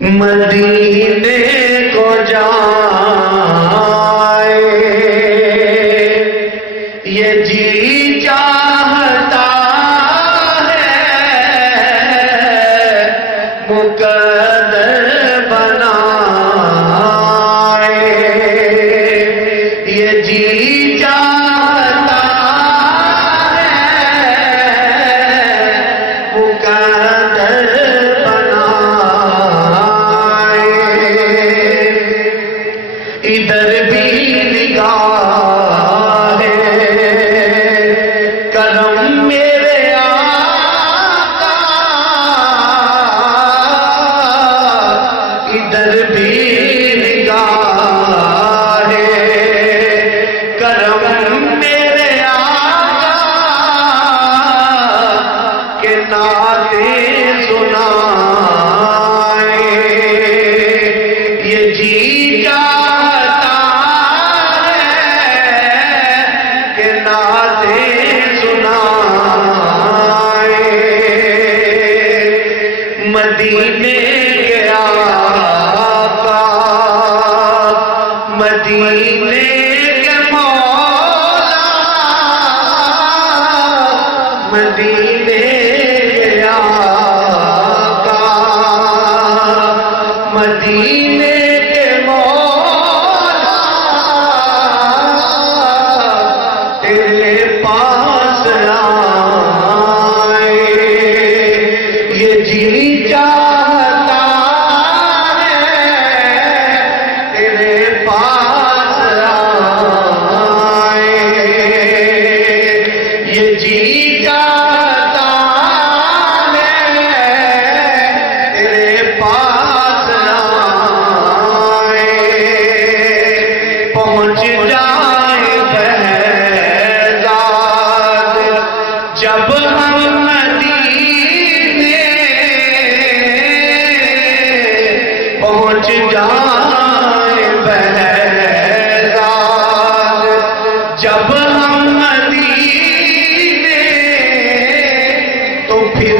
مدینے کو جائے یہ جی چاہتا ہے، مقدر بنائے یہ جی چاہتا ہے، مقدر ادھر بھی نگاہ ہے کرم میرے آقا، ادھر بھی نگاہ ہے کرم میرے آقا کہ نعتیں سنائے یہ جی مدینے کے آقا، مدینے کے مولا، مدینے کے آقا، مدینے کے مولا، تیرے پاس آئے یہ جی چاہتا ہے، تیرے پاس آئے یہ جی چاہتا ہے، تیرے پاس آئے پہنچ جائے بہزاد جب ہم پہنچ جائے بہزاد جب ہم مدینے تو پھر